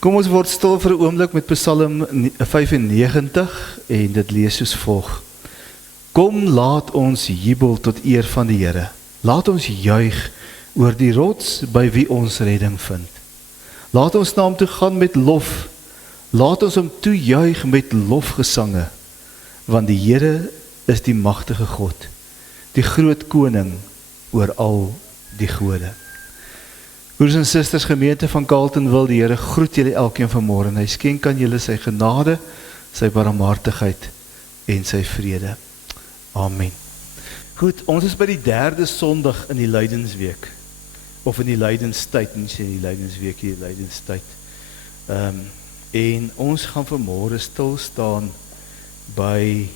Kom ons word stil vir 'n oomblik met Psalm 95 en dit lees soos volg. Kom, laat ons jubel tot eer van die Here. Laat ons juig oor die rots by wie ons redding vind. Laat ons na hom toe gaan met lof. Laat ons hom toejuig met lofgesange, want die Here is die magtige God, die groot koning oor al die gode. Broers en susters, gemeente van Carleton wil die Here groet julle elkeen vanmôre en hy skenk aan julle sy genade, sy barmhartigheid en sy vrede. Amen. Goed, ons is by die 3de Sondag in die Lydensweek, of in die Lydenstyd, nie sê die Lydensweek, die Lydenstyd. En ons gaan vanmôre stil staan by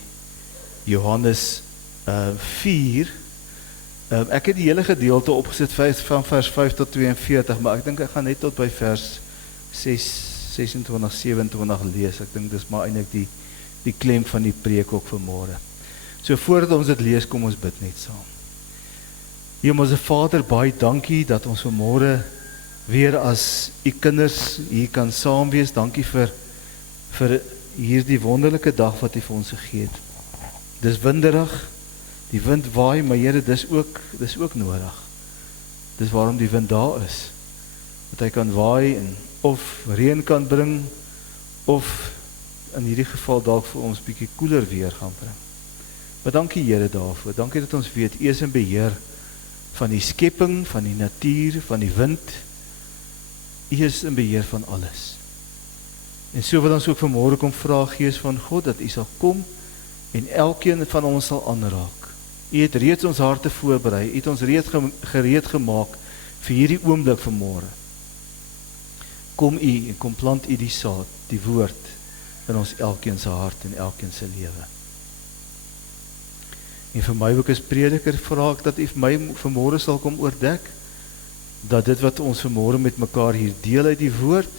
Johannes 4. Ek het die hele gedeelte opgesit van vers 5 tot 42, maar ek dink ek gaan net tot by vers 26, 27 lees. Ek dink dis maar eintlik die klem van die preek ook vanmôre. So voordat ons dit lees, kom ons bid net saam. Hemelse Vader, baie dankie dat ons vanmôre weer as u kinders hier kan saam wees. Dankie vir hierdie wonderlike dag wat u vir ons gegee het. Dis winderig, die wind waai, maar Here, dis ook nodig. Dis waarom die wind daar is. Dat hy kan waai en of reën kan bring, of in hierdie geval dalk vir ons bietjie koeler weer gaan bring. Maar dankie Here daarvoor. Dankie dat ons weet, u is in beheer van die skepping, van die natuur, van die wind. U is in beheer van alles. En so wil ons ook vanmôre kom vra, Gees van God, dat u sal kom en elkeen van ons sal aanraak. U het reeds ons harte voorberei, u het ons reeds gereed gemaak vir hierdie oomblik vanmôre. Kom u en kom plant u die saad, die woord in ons elkeen se hart en elkeen se lewe. En vir my ook as prediker vra ek dat u my vanmôre sal kom oordek, dat dit wat ons vanmôre met mekaar hier deel uit die woord,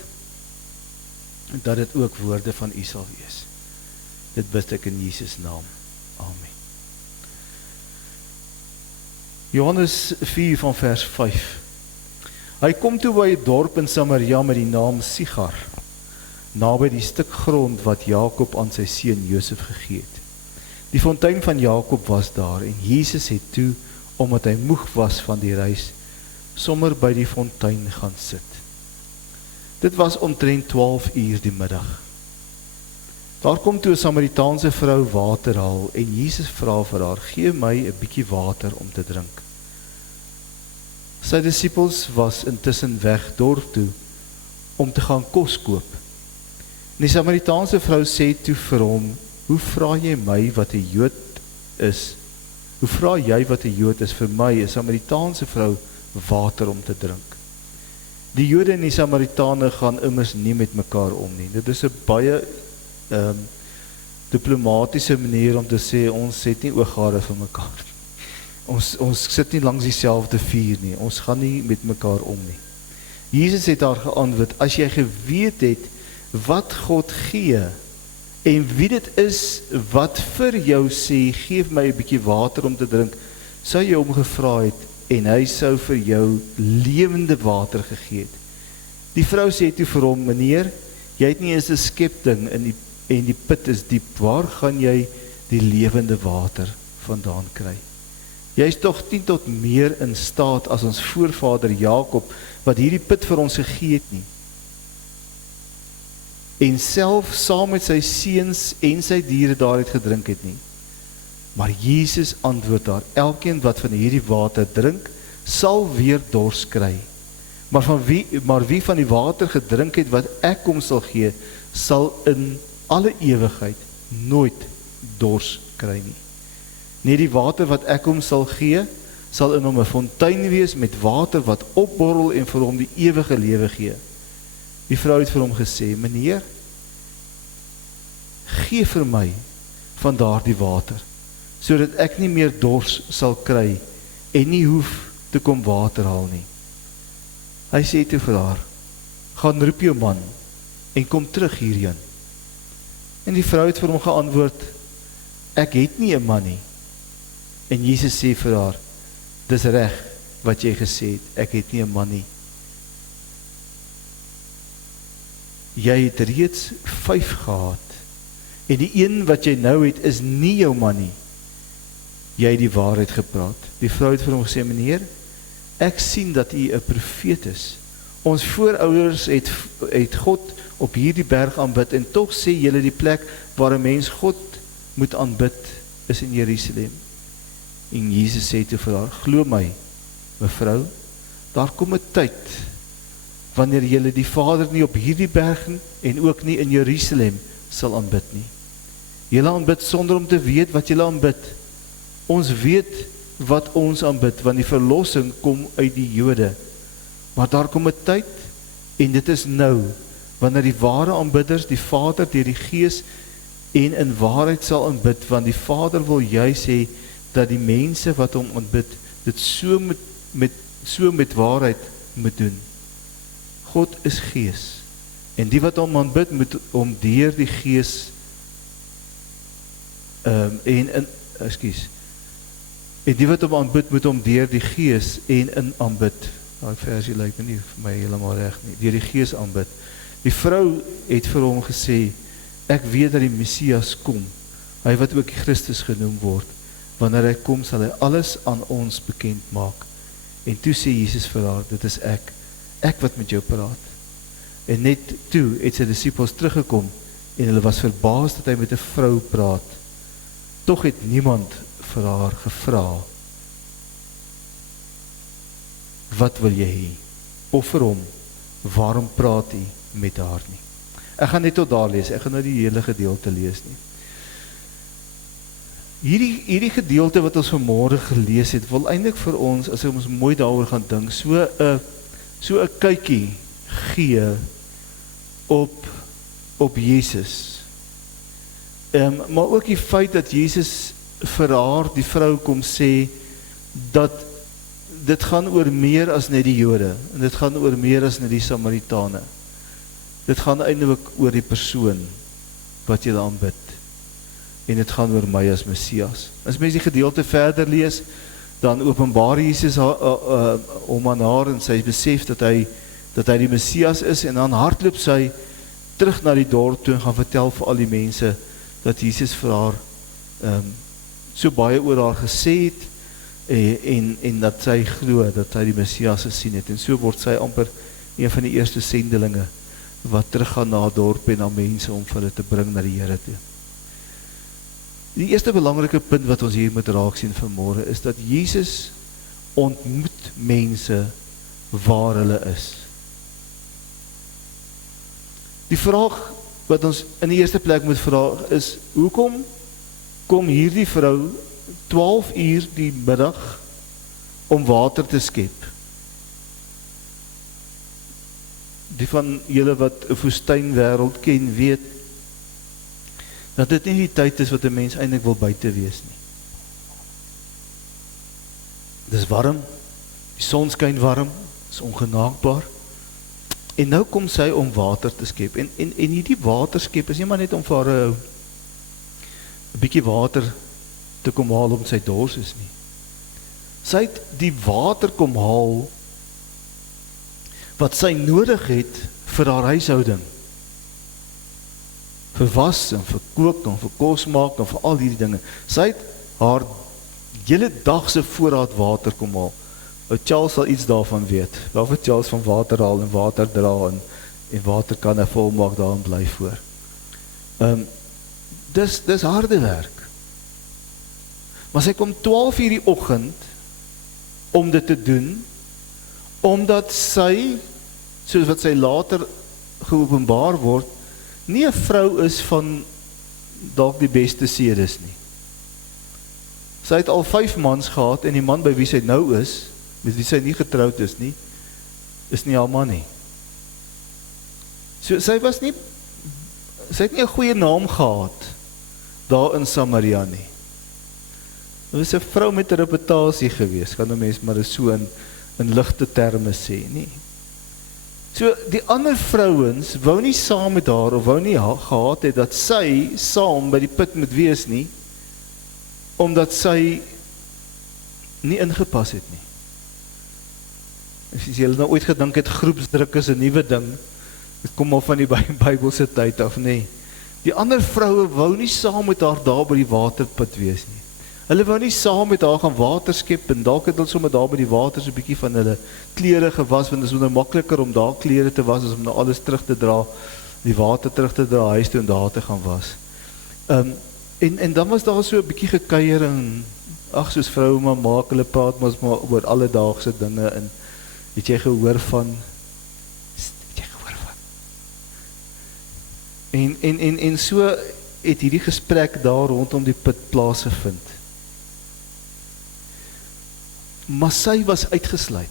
dat dit ook woorde van u sal wees. Dit bid ek in Jesus naam. Amen. Johannes 4 van vers 5. Hy kom toe by 'n dorp in Samaria met die naam Sigar, naby die stuk grond wat Jakob aan sy seun Josef gegee het. Die fontein van Jakob was daar en Jesus het toe, omdat hy moeg was van die reis, sommer by die fontein gaan sit. Dit was omtrent 12 uur die middag. Daar kom toe 'n Samaritaanse vrou water haal en Jesus vra vir haar, gee my 'n bietjie water om te drink. Sy disippels was intussen weg dorp toe om te gaan kos koop. En die Samaritaanse vrou sê toe vir hom, hoe vra jy my wat 'n Jood is? Hoe vra jy wat 'n Jood is vir my, 'n Samaritaanse vrou, water om te drink? Die Jode en die Samaritane gaan immers nie met mekaar om nie. Dit is 'n baie diplomatische manier om te sê, ons het nie ooggare vir mekaar. Ons sit nie langs dieselfde vuur nie, ons gaan nie met mekaar om nie. Jesus het haar geantwoord, as jy geweet het wat God gee, en wie dit is wat vir jou sê, geef my 'n bietjie water om te drink, sou jy hom gevra het, en hy sou vir jou lewende water gegee het. Die vrou sê toe vir hom, meneer, jy het nie eens 'n skepding en die put is diep, waar gaan jy die lewende water vandaan kry? Jy is tog nie tot meer in staat as ons voorvader Jakob, wat hierdie put vir ons gegee het nie. En self saam met sy seuns en sy diere daaruit gedrink het nie. Maar Jesus antwoord haar, elkeen wat van hierdie water drink, sal weer dors kry. Maar wie van die water gedrink het wat ek hom sal gee, sal in alle ewigheid nooit dors kry nie. Nee, die water wat ek hom sal gee, sal in hom 'n fontein wees met water wat opborrel en vir hom die ewige lewe gee. Die vrou het vir hom gesê, meneer, gee vir my van daardie water, sodat ek nie meer dors sal kry en nie hoef te kom water haal nie. Hy sê toe vir haar, gaan roep jou man en kom terug hierheen. En die vrou het vir hom geantwoord, ek het nie 'n man nie. En Jesus sê vir haar, dis reg wat jy gesê het, ek het nie 'n man nie. jy het reeds 5 gehad, en die een wat jy nou het, is nie jou man nie. Jy het die waarheid gepraat. Die vrou het vir hom gesê, meneer, ek sien dat u 'n profeet is. Ons voorouders het God op hierdie berg aanbid, en tog sê julle die plek waar 'n mens God moet aanbid, is in Jerusalem. En Jesus sê toe vir haar, glo my, mevrou, daar kom 'n tyd, wanneer julle die Vader nie op hierdie berg en ook nie in Jerusalem sal aanbid nie. Julle aanbid sonder om te weet wat julle aanbid. Ons weet wat ons aanbid, want die verlossing kom uit die Jode. Maar daar kom 'n tyd, en dit is nou, wanneer die ware aanbidders die Vader deur die Gees en in waarheid sal aanbid, want die Vader wil juis hê dat die mense wat hom aanbid, dit so met waarheid moet doen. God is Gees, en die wat hom aanbid moet hom deur die Gees en die wat hom aanbid moet hom deur die Gees en in aanbid. Daai versie lyk nie vir my heeltemal reg nie. Deur die Gees aanbid. Die vrou het vir hom gesê, ek weet dat die Messias kom, hy wat ook Christus genoem word. Wanneer hy kom, sal hy alles aan ons bekend maak. En toe sê Jesus vir haar, dit is ek wat met jou praat. En net toe het sy disippels teruggekom, en hulle was verbaas dat hy met 'n vrou praat. Tog het niemand vir haar gevra, wat wil jy hê? Of vir hom, waarom praat hy met haar nie? Ek gaan net tot daar lees, ek gaan nou die hele gedeelte lees nie. Hierdie gedeelte wat ons vanmôre gelees het, wil eintlik vir ons, as ons mooi daaroor gaan dink, so 'n kykie gee op Jesus. Maar ook die feit dat Jesus vir haar, die vrou, kom sê, dat dit gaan oor meer as net die Jode, en dit gaan oor meer as net die Samaritane. Dit gaan eintlik oor die persoon wat jy aanbid, en dit gaan oor my as Messias. As mens die gedeelte verder lees, dan openbaar Jesus om aan haar, en sy besef dat hy die Messias is, en dan hardloop sy terug na die dorp toe, en gaan vertel vir al die mense, dat Jesus vir haar so baie oor haar gesê het, en dat sy glo, dat hy die Messias gesien het, en so word sy amper een van die eerste sendelinge, wat teruggaan na dorp en na mense, om vir hulle te bring na die Here toe. Die eerste belangrike punt wat ons hier moet raak sien vanmôre, is dat Jesus ontmoet mense waar hulle is. Die vraag wat ons in die eerste plek moet vra is, hoekom kom hierdie vrou 12 uur die middag om water te skep? Die van julle wat 'n woestynwêreld ken, weet dat dit nie die tyd is wat 'n mens eintlik wil buite wees nie. Dis warm, die son skyn warm, is ongenaakbaar. En nou kom sy om water te skep. En hierdie water skep is nie maar net om vir haar 'n bietjie water te kom haal om sy dors is nie. Sy het die water kom haal wat sy nodig het vir haar huishouding. Vir was en vir kook en vir kos maak en vir al hierdie dinge. Sy het haar hele dag se voorraad water kom haal. Charles sal iets daarvan weet. Waarvoor Charles van water haal en water dra en waterkanne vol maak daar en bly voor. Dis harde werk. Maar sy kom 12 uur die oggend om dit te doen, omdat sy, soos wat sy later geopenbaar word, nie 'n vrou is van dalk die beste sedes nie. Sy het al 5 mans gehad en die man by wie sy nou is, met wie sy nie getroud is nie haar man nie. So sy het nie 'n goeie naam gehad daar in Samaria nie. Dit was 'n vrou met 'n reputasie gewees, kan 'n mens maar so in ligte terme sê, nie. So die ander vrouens wou nie saam met haar of wou nie gehad het dat sy saam by die put moet wees nie, omdat sy nie ingepas het nie. As jy nou ooit gedink het groepsdruk is 'n nuwe ding, Dit kom al van die Bybelse tyd af, nee. Die ander vroue wou nie saam met haar daar by die waterput wees nie. Hulle wou nie saam met haar gaan water skep, en dalk het hulle sommer daar by die water so 'n bietjie van hulle klere gewas, want dit is nou makliker om daar klere te was, as om nou alles terug te dra, die water terug te dra, huis toe en daar te gaan was. En dan was daar so 'n bietjie gekuier, en ag, soos vroue maar maak, hulle praat maar oor alledaagse dinge, en het jy gehoor van, en so het hierdie gesprek daar rondom die put plaasgevind. Maar sy was uitgesluit.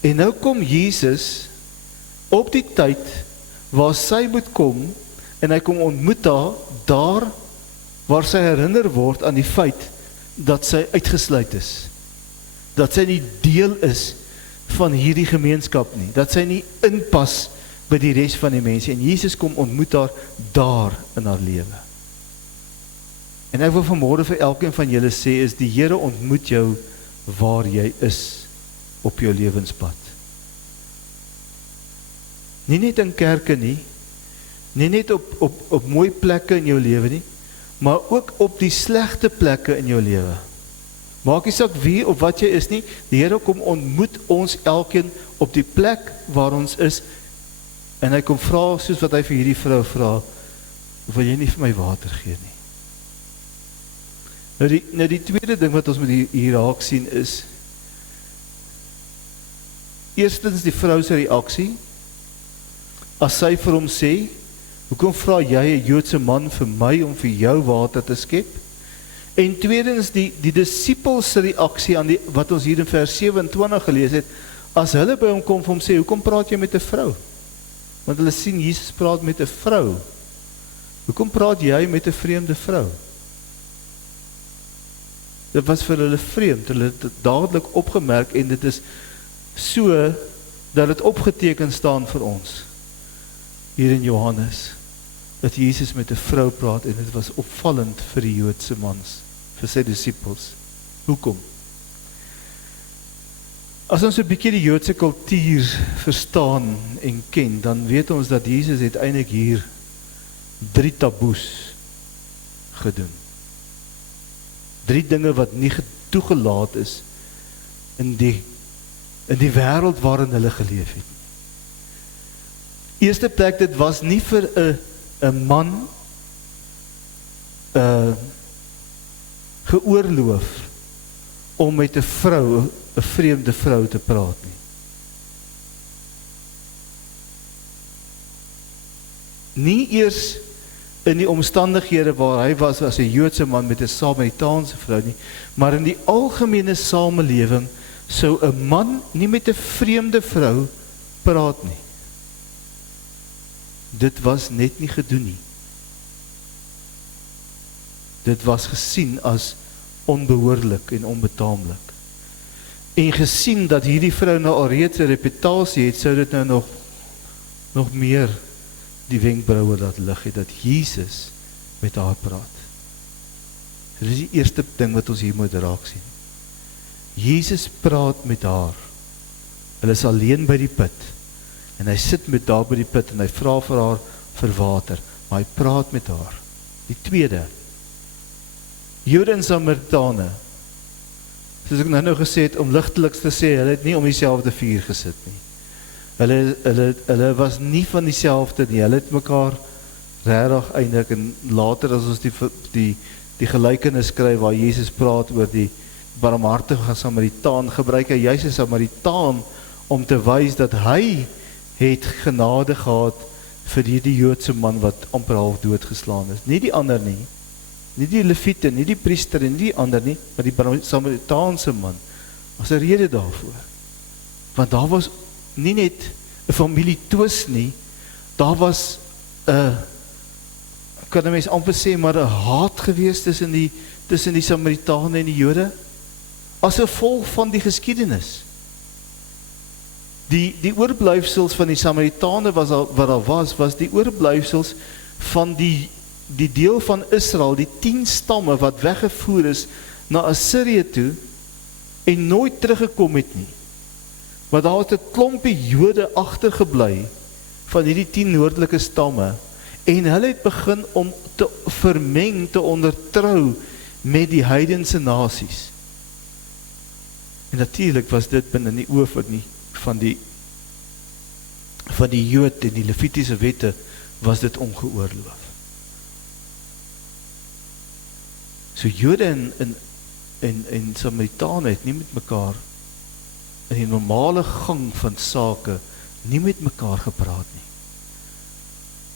En nou kom Jesus op die tyd waar sy moet kom, en hy kom ontmoet haar daar waar sy herinner word aan die feit dat sy uitgesluit is. Dat sy nie deel is van hierdie gemeenskap nie. Dat sy nie inpas by die res van die mense. En Jesus kom ontmoet haar daar in haar lewe. En ek wil vanmôre vir elkeen van julle sê, is die Here ontmoet jou waar jy is op jou lewenspad. Nie net in kerke nie, nie net op mooi plekke in jou lewe nie, maar ook op die slegte plekke in jou lewe. Maak nie saak wie of wat jy is nie, die Here kom ontmoet ons elkeen op die plek waar ons is, en hy kom vra, soos wat hy vir hierdie vrou vra, wil jy nie vir my water gee nie? Nou die tweede ding wat ons met hier raak sien is, eerstens die vrou se reaksie, as sy vir hom sê, hoekom vra jy 'n Joodse man vir my om vir jou water te skep? En tweedens die disippels se reaksie aan wat ons hier in vers 27 gelees het, as hulle by hom kom vir hom sê, hoekom praat jy met 'n vrou? Want hulle sien Jesus praat met 'n vrou. Hoekom praat jy met 'n vreemde vrou? Dit was vir hulle vreemd, hulle het dit dadelik opgemerk, en dit is so dat dit opgeteken staan vir ons hier in Johannes, dat Jesus met 'n vrou praat, en dit was opvallend vir die Joodse mans, vir sy disippels. Hoekom? As ons 'n bietjie die Joodse kultuur verstaan en ken, dan weet ons dat Jesus het eintlik hier 3 taboes gedoen. 3 dinge wat nie toegelaat is in die wêreld waarin hulle geleef het. Eerste plek, dit was nie vir 'n man geoorloof om met 'n vrou, 'n vreemde vrou te praat nie. Nie eers in die omstandighede waar hy was as 'n Joodse man met 'n Samaritaanse vrou nie, maar in die algemene samelewing sou 'n man nie met 'n vreemde vrou praat nie. Dit was net nie gedoen nie. Dit was gesien as onbehoorlik en onbetaamlik. En gesien dat hierdie vrou nou alreeds 'n reputasie het, sou dit nou nog meer die wenkbroue laat lig het, dat Jesus met haar praat. Dit is die eerste ding wat ons hier moet raak sien. Jesus praat met haar. Hulle is alleen by die put, en hy sit met daar by die put, en hy vra vir haar vir water, maar hy praat met haar. Die tweede, Jode en Samaritane, soos ek nou gesê het, om ligteliks te sê, hulle het nie om dieselfde vuur gesit nie. Hulle was nie van dieselfde nie, hulle het mekaar regtig eintlik, en later as ons die gelykenis skryf waar Jesus praat oor die barmhartige Samaritaan, gebruik hy juist 'n Samaritaan om te wys dat hy het genade gehad vir die Joodse man wat amper half doodgeslaan is. Nie die ander nie, nie die Lewiete, nie die priester en nie die ander nie, maar die Samaritaanse man. Was 'n rede daarvoor. Want daar was nie net 'n familietwis nie, daar was 'n, kan 'n mens amper sê, maar 'n haat gewees tussen die Samaritane en die Jode, as gevolg van die geskiedenis. Die oorblyfsels van die Samaritane wat daar was die oorblyfsels van die deel van Israel, die 10 stamme wat weggevoer is na Assirië toe, en nooit teruggekom het nie. Maar daar het 'n klompie Jode agtergebly van hierdie 10 noordelike stamme, en hulle het begin om te vermeng, te ondertrou met die heidense nasies. En natuurlik was dit binne die oë van die Jood en die Levitiese wette, was dit ongeoorloof. So Jode en Samaritane het nie met mekaar in die normale gang van sake nie met mekaar gepraat nie.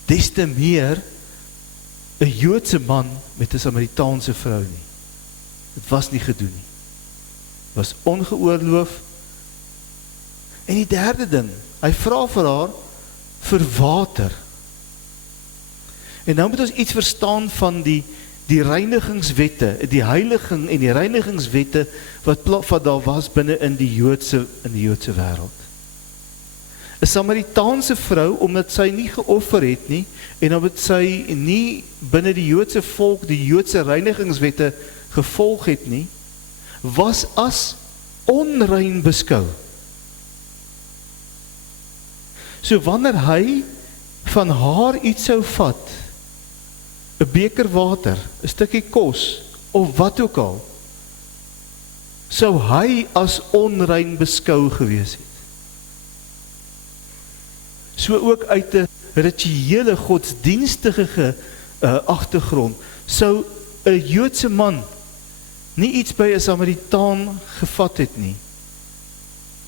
Des te meer 'n Joodse man met 'n Samaritaanse vrou nie. Dit was nie gedoen nie. Dit was ongeoorloof. En die derde ding, hy vra vir haar vir water. En nou moet ons iets verstaan van die reinigingswette, die heiliging en die reinigingswette wat daar was binne in die Joodse wêreld. 'n Samaritaanse vrou, omdat sy nie geoffer het nie, en omdat sy nie binne die Joodse volk die Joodse reinigingswette gevolg het nie, was as onrein beskou. So wanneer hy van haar iets sou vat, 'n beker water, 'n stukkie kos, of wat ook al, sou hy as onrein beskou gewees het. So ook uit 'n rituele godsdienstige agtergrond, sou 'n Joodse man nie iets by 'n Samaritaan gevat het nie,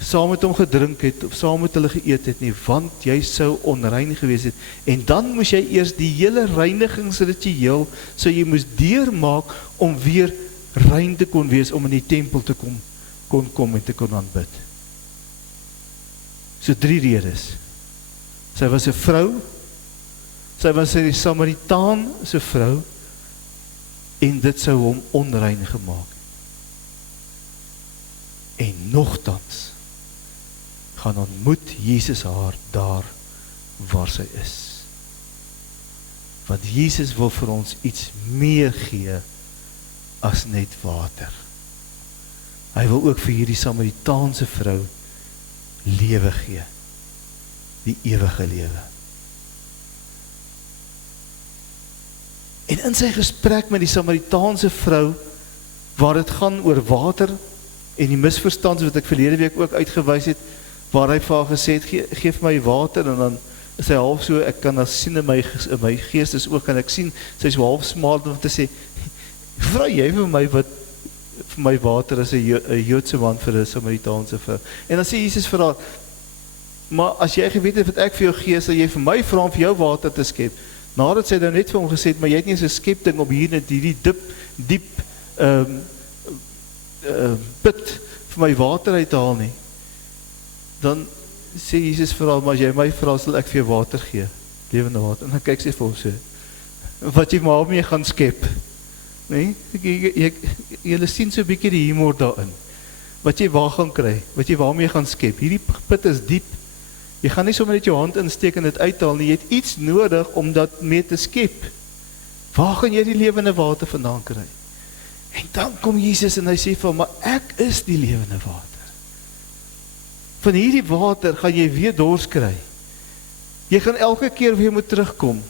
saam met hom gedrink het, of saam met hulle geëet het nie, want jy sou onrein gewees het, en dan moes jy eers die hele reinigingsritueel, so jy moes deurmaak, om weer rein te kon wees, om in die tempel te kom en te kon aanbid. So 3 redes. Sy was 'n vrou, sy was 'n Samaritaan se vrou, en dit sou hom onrein gemaak. En nogtans gaan ontmoet Jesus haar daar waar sy is. Want Jesus wil vir ons iets meer gee as net water. Hy wil ook vir hierdie Samaritaanse vrou lewe gee. Die ewige lewe. En in sy gesprek met die Samaritaanse vrou, waar dit gaan oor water, en die misverstand wat ek verlede week ook uitgewys het, waar hy vir haar gesê het, geef my water, en dan is hy half so, ek kan dat sien in my geestes ook, kan ek sien, sy is so half smaald om te sê, vra jy vir my water as 'n Joodse man vir 'n Samaritaanse vrou. En dan sê Jesus vir haar, maar as jy geweet het wat ek vir jou gee, sal jy vir my vra om vir jou water te skep. Nadat sy dan net vir hom gesê het, maar jy het nie eens 'n skepting om hier net hierdie diep put vir my water uit te haal nie. Dan sê Jesus vir haar, maar as jy my vra, sal ek vir jou water gee, lewende water. En dan kyk sy vir hom so, wat jy maar mee gaan skep. Nee, julle sien so 'n bietjie die humor daarin. Wat jy waar gaan kry, wat jy waarmee gaan skep. Hierdie put is diep. Jy gaan nie sommer net jou hand insteek en dit uithaal nie. Jy het iets nodig om dat mee te skep. Waar gaan jy die lewende water vandaan kry? En dan kom Jesus en hy sê vir hom, maar ek is die lewende water. Van hierdie water gaan jy weer dors kry. Jy gaan elke keer weer moet terugkom.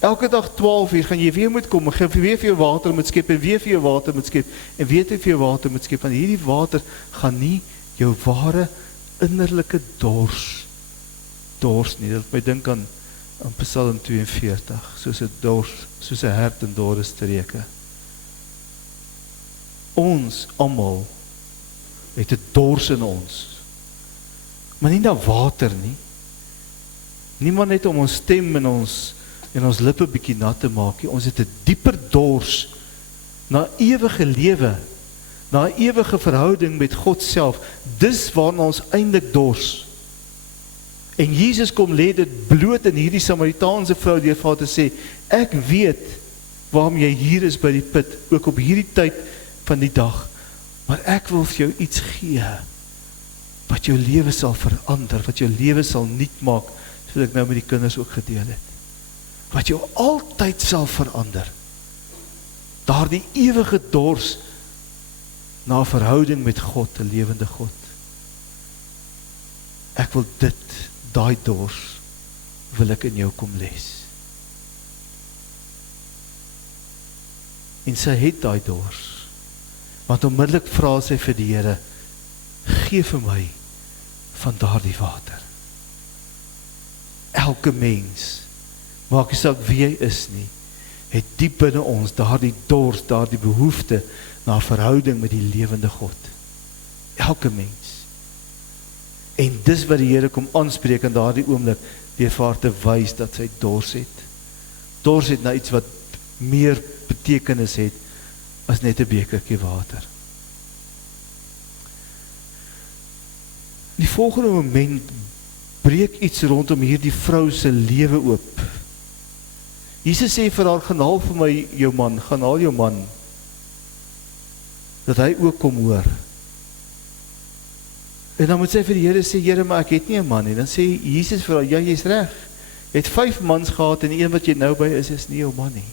Elke dag 12 uur gaan jy weer moet kom, en gaan weer vir jou water moet skep, en weer vir jou water moet skep, en weer vir jou water moet skep, want hierdie water gaan nie jou ware innerlike dors nie. Dat my dink aan Psalm 42, soos 'n hert in dorre streke. Ons almal het 'n dors in ons, maar nie na water nie. Niemand net om ons stem en ons lippe bietjie nat te maak. Ons het 'n dieper dors na ewige lewe, na 'n ewige verhouding met God self. Dis waarna ons eintlik dors. En Jesus kom lê dit bloot in hierdie Samaritaanse vrou deur vir haar te sê, ek weet waarom jy hier is by die put, ook op hierdie tyd van die dag, maar ek wil vir jou iets gee, wat jou lewe sal verander, wat jou lewe sal nuut maak, soos ek nou met die kinders ook gedeel het. Wat jou altyd sal verander. Daardie ewige dors na 'n verhouding met God, 'n lewende God. ek wil daai dors, wil ek in jou kom les. En sy het daai dors, want onmiddellik vra sy vir die Here, gee vir my van daardie water. Elke mens, maak nie saak wie hy is nie, het diep binne ons daardie dors, daardie behoefte na verhouding met die lewende God. Elke mens. En dis wat die Here kom aanspreek in daardie oomblik, deur vir haar te wys dat sy dors het. Dors het na iets wat meer betekenis het, as net 'n bekertjie water. Die volgende moment breek iets rondom hierdie vrou se lewe oop. Jesus sê vir haar, gaan haal vir my jou man, gaan haal jou man, dat hy ook kom hoor. En dan moet sy vir die Here sê, Here, maar ek het nie 'n man nie. Dan sê Jesus vir haar, ja, jy's reg. Jy het 5 mans gehad en die een wat jy nou by is nie jou man nie.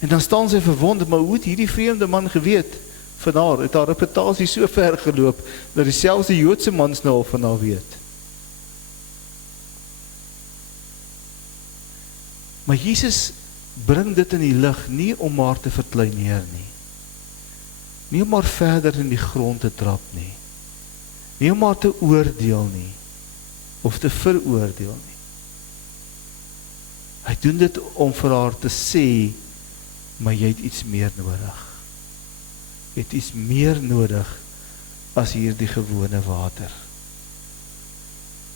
En dan staan sy verwonderd, maar hoe het hierdie vreemde man geweet van haar? Het haar reputasie so ver geloop, dat die selfs die Joodse mans nou al van haar weet. Maar Jesus bring dit in die lig, nie om haar te verkleineer nie. Nie om haar verder in die grond te trap nie. Nie om haar te oordeel nie, of te veroordeel nie. Hy doen dit om vir haar te sê, maar jy het iets meer nodig. Jy het iets meer nodig as hierdie gewone water.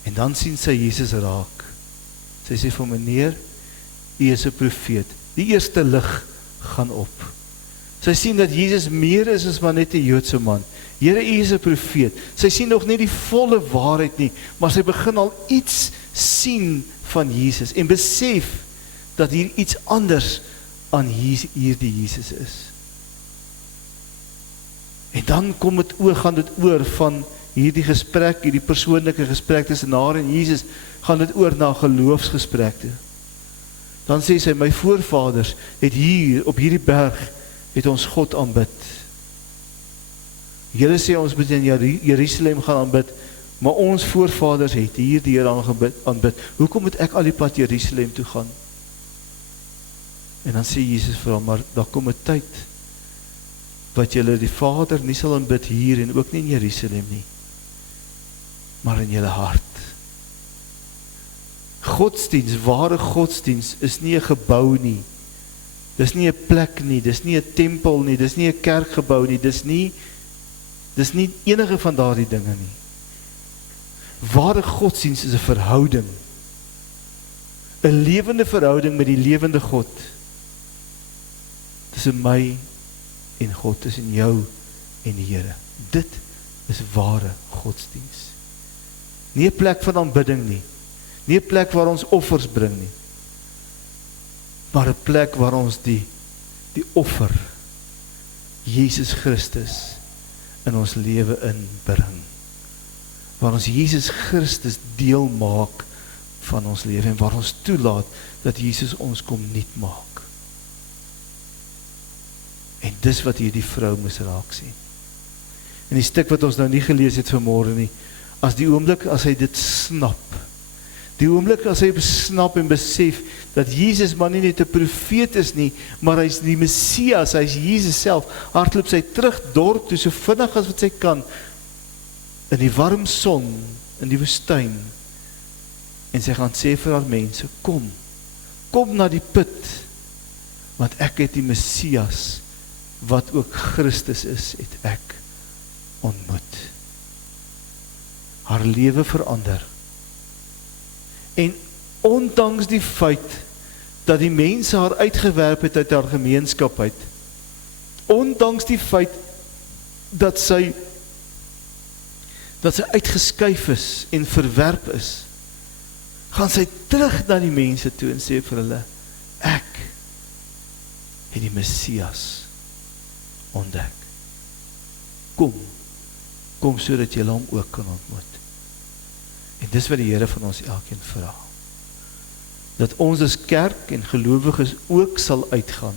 En dan sien sy Jesus raak. Sy sê vir meneer, u is 'n profeet. Die eerste lig gaan op. Sy sien dat Jesus meer is as maar net 'n Joodse man. Here, u is 'n profeet. Sy sien nog nie die volle waarheid nie, maar sy begin al iets sien van Jesus en besef dat hier iets anders aan hierdie Jesus is. En dan gaan dit oor van hierdie gesprek, hierdie persoonlike gesprek tussen haar en Jesus, gaan dit oor na geloofsgesprek toe. Dan sê sy, my voorvaders het hier, op hierdie berg, het ons God aanbid. Julle sê ons moet in Jerusalem gaan aanbid, maar ons voorvaders het hier die Here aanbid. Hoekom moet ek al die pad Jerusalem toe gaan? En dan sê Jesus vir hom, maar daar kom 'n tyd, wat julle die Vader nie sal aanbid hier, en ook nie in Jerusalem nie, maar in julle hart. Godsdienst, ware godsdienst, is nie 'n gebou nie, dis nie 'n plek nie, dis nie 'n tempel nie, dis nie 'n kerkgebou nie, dis nie enige van daardie dinge nie. Ware godsdienst is 'n verhouding, 'n lewende verhouding met die lewende God, tussen my en God, tussen jou en die Here. Dit is ware godsdienst. Nie 'n plek van aanbidding nie, nie 'n plek waar ons offers bring nie, maar 'n plek waar ons die offer, Jesus Christus, in ons lewe inbring. Waar ons Jesus Christus deel maak van ons lewe, en waar ons toelaat dat Jesus ons kom nuut maak. En dis wat hierdie vrou moes raak sien. En die stuk wat ons nou nie gelees het vanmôre nie, as die oomblik as hy dit snap, die oomblik as hy besnap en besef, dat Jesus maar nie net 'n profeet is nie, maar hy is die Messias, hy is Jesus self, hardloop sy terug dorp toe, so vinnig as wat sy kan, in die warm son, in die woestyn, en sy gaan sê vir haar mense, kom na die put, want ek het die Messias, wat ook Christus is, het ek ontmoet. Haar lewe verander. En ondanks die feit, dat die mense haar uitgewerp het uit haar gemeenskap uit, ondanks die feit, dat sy uitgeskuif is, en verwerp is, gaan sy terug na die mense toe, en sê vir hulle, ek het die Messias ontdek. Kom so dat julle hom ook kan ontmoet. En dis wat die Here van ons elkeen vra. Dat ons as kerk en gelowiges ook sal uitgaan,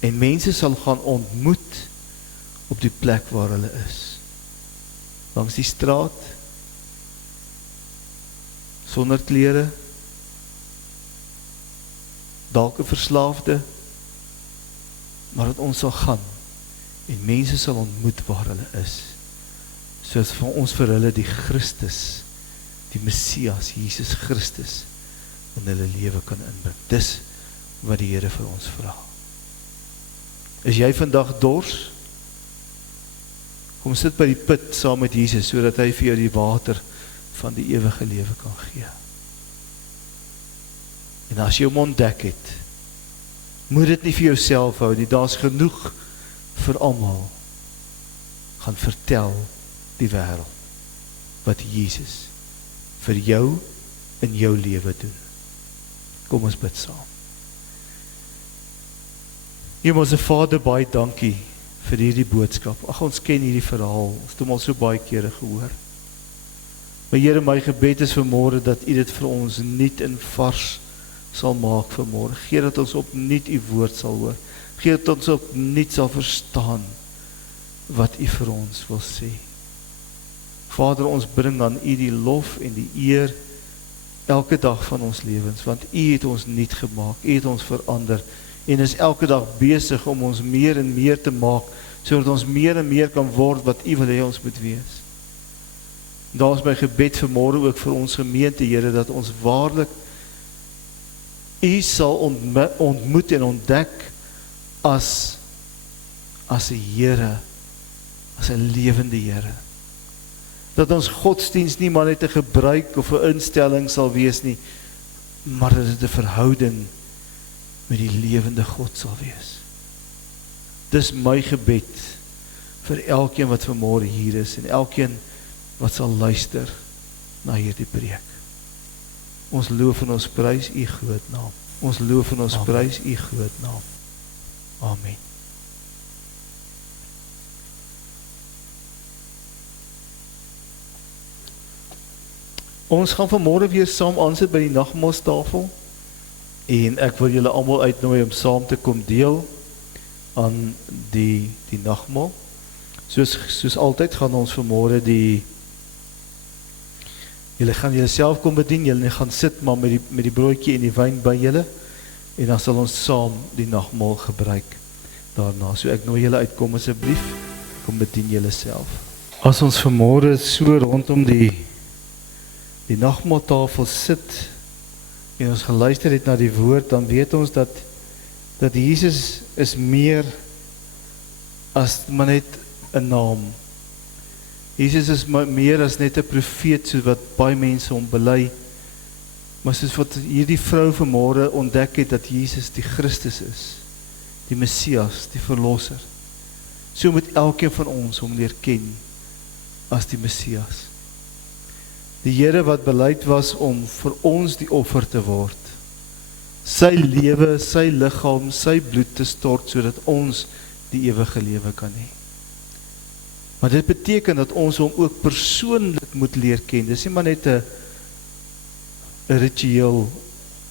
en mense sal gaan ontmoet, op die plek waar hulle is. Langs die straat, sonder klere, dalk 'n verslaafde, maar dat ons sal gaan en mense sal ontmoet waar hulle is, sodat van ons vir hulle die Christus, die Messias, Jesus Christus, in hulle lewe kan inbring. Dis wat die Here vir ons vra. Is jy vandag dors? Kom sit by die put saam met Jesus, sodat hy vir jou die water van die ewige lewe kan gee. En as jy hom ontdek het, moet dit nie vir jouself hou nie, daar's genoeg vir almal. Gaan vertel die wêreld wat Jesus vir jou in jou lewe doen. Kom ons bid saam. Hemelse Vader, baie dankie vir hierdie boodskap. Ag, ons ken hierdie verhaal, ons het hom al so baie kere gehoor. Maar Here, my gebed is vanmôre dat U dit vir ons nuut en vars sal maak vanmôre. Gee dat ons opnuut U woord sal hoor. Gee dat ons opnuut sal verstaan wat U vir ons wil sê. Vader, ons bring aan U die lof en die eer elke dag van ons lewens, want U het ons nuut gemaak, U het ons verander, en is elke dag besig om ons meer en meer te maak, sodat ons meer en meer kan word wat U wil hê ons moet wees. Daar is my gebed vanmôre ook vir ons gemeente, Here, dat ons waarlik U sal ontmoet en ontdek as 'n Here, as 'n lewende Here. Dat ons godsdienst nie maar net 'n gebruik of 'n instelling sal wees nie, maar dat dit 'n verhouding met die lewende God sal wees. Dis my gebed vir elkeen wat vanmôre hier is en elkeen wat sal luister na hierdie preek. Ons loof en ons prys U groot naam. Ons loof en ons prys U groot naam. Amen. Ons gaan vanmôre weer saam aansit by die nagmaalstafel en ek wil julle almal uitnooi om saam te kom deel aan die nagmaal. Soos altyd gaan ons vanmôre julle gaan julle self kom bedien, julle gaan sit maar met die broodjie en die wyn by julle en dan sal ons saam die nagmaal gebruik daarna. So ek nooi julle uit, kom asseblief, kom bedien julle self. As ons vanmôre so rondom die nagmaaltafel sit en ons geluister het na die woord, dan weet ons dat Jesus is meer as maar net 'n naam. Jesus is meer as net 'n profeet, soos wat baie mense hom bely, maar soos wat hierdie vrou vanmôre ontdek het dat Jesus die Christus is, die Messias, die Verlosser. So moet elkeen van ons hom leer ken as die Messias. Die Here wat bereid was om vir ons die offer te word, sy lewe, sy liggaam, sy bloed te stort, sodat ons die ewige lewe kan hê. Maar dit beteken dat ons hom ook persoonlik moet leer ken. Dis nie maar net 'n ritueel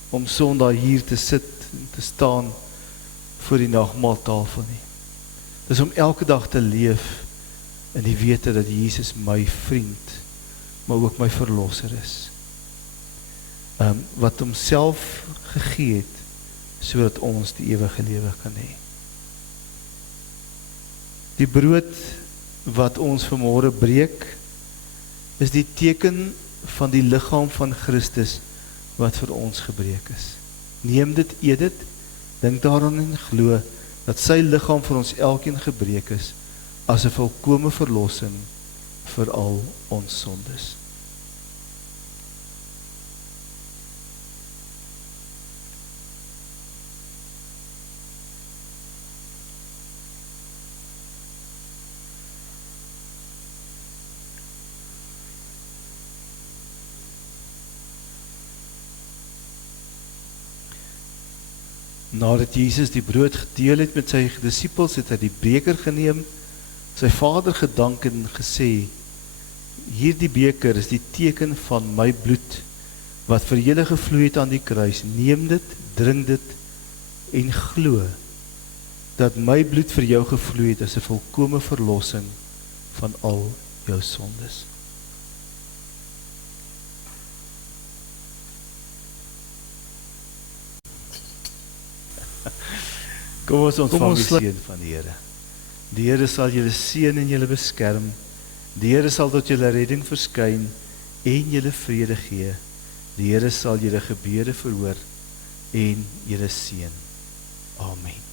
om Sondag hier te sit en te staan voor die nagmaaltafel nie. Dis om elke dag te leef in die wete dat Jesus my vriend, maar ook my verlosser is. Wat homself gegee het, sodat ons die ewige lewe kan hê. Die brood wat ons vanmôre breek, is die teken van die liggaam van Christus, wat vir ons gebreek is. Neem dit, eet dit, dink daaraan en glo, dat sy liggaam vir ons elkeen gebreek is, as 'n volkome verlossing vir al ons sondes. Nadat Jesus die brood gedeel het met sy disippels, het hy die beker geneem, sy Vader gedank en gesê, hierdie beker is die teken van my bloed, wat vir julle gevloei het aan die kruis. Neem dit, drink dit en glo, dat my bloed vir jou gevloei het as 'n volkome verlossing van al jou sondes. Kom ons ontvang ons die sluit. seën van die Here. Die Here sal julle seën en julle beskerm. Die Here sal tot julle redding verskyn en julle vrede gee. Die Here sal julle gebede verhoor en julle seën. Amen.